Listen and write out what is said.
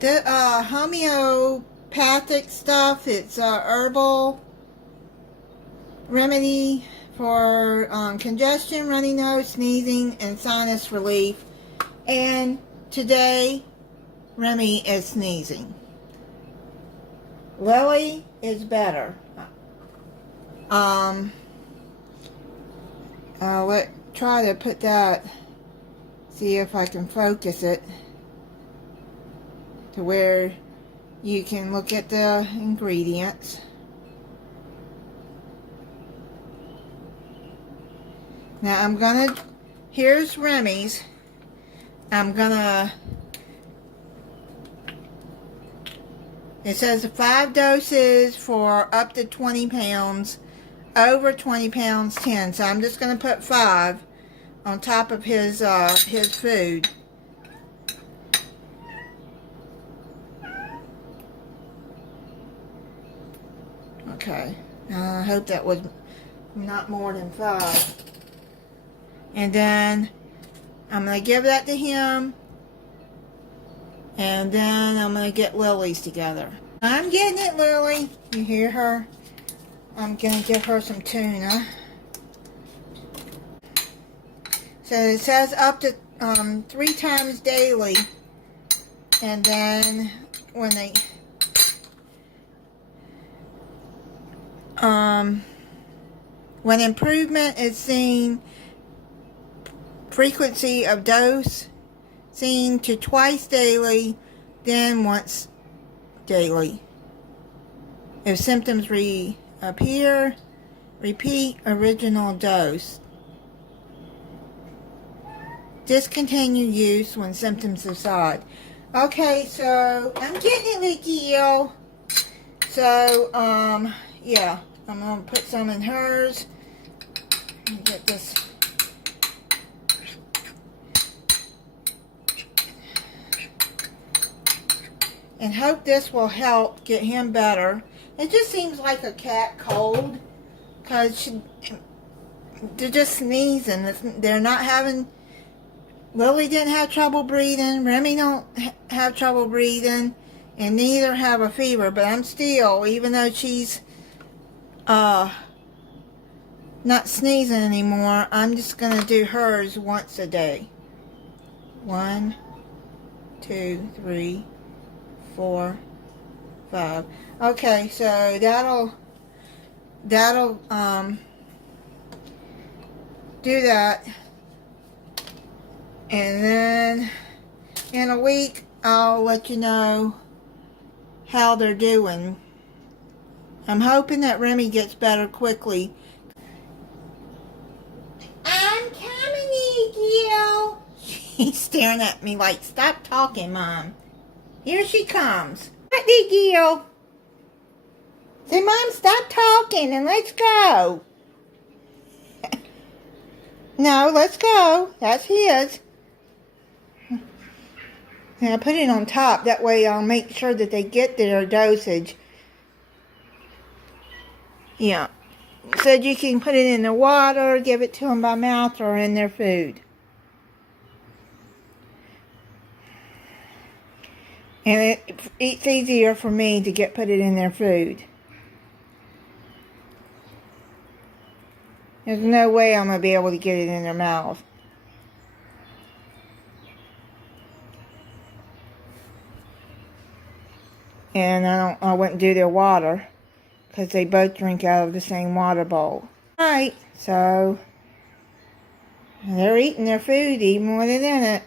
The homeopathic stuff, it's a herbal remedy for congestion, runny nose, sneezing, and sinus relief. And today, Remy is sneezing. Lily is better. Try to put that, see if I can focus it to where you can look at the ingredients. Now I'm gonna, here's Remy's. It says 5 doses for up to 20 pounds, over 20 pounds 10. So I'm just gonna put 5 on top of his food. Okay, I hope that was not more than 5. And then I'm going to give that to him. And then I'm going to get Lily's together. I'm getting it, Lily. You hear her? I'm going to give her some tuna. So it says up to 3 times daily. And then when improvement is seen, frequency of dose seen to twice daily, then once daily. If symptoms reappear, repeat original dose. Discontinue use when symptoms subside. Okay, so I'm getting it, Gil. So, yeah, I'm going to put some in hers. Let me get this. And hope this will help get him better. It just seems like a cat cold, because they're just sneezing. They're not having, Lily didn't have trouble breathing, Remy don't have trouble breathing, and neither have a fever. But I'm still, even though she's not sneezing anymore, I'm just going to do hers once a day. 1, 2, 3, 4, 5. Okay, so that'll do that. And then in a week I'll let you know how they're doing. I'm hoping that Remy gets better quickly. I'm coming, Gil. She's staring at me like, stop talking, Mom. Here she comes. What, Gil? Say, Mom, stop talking and let's go. No, let's go. That's his. And I put it on top. That way I'll make sure that they get their dosage. Yeah. Said you can put it in the water, give it to them by mouth, or in their food. And it's easier for me to put it in their food. There's no way I'm going to be able to get it in their mouth. And I wouldn't do their water, because they both drink out of the same water bowl. Alright, so they're eating their food even with it in it.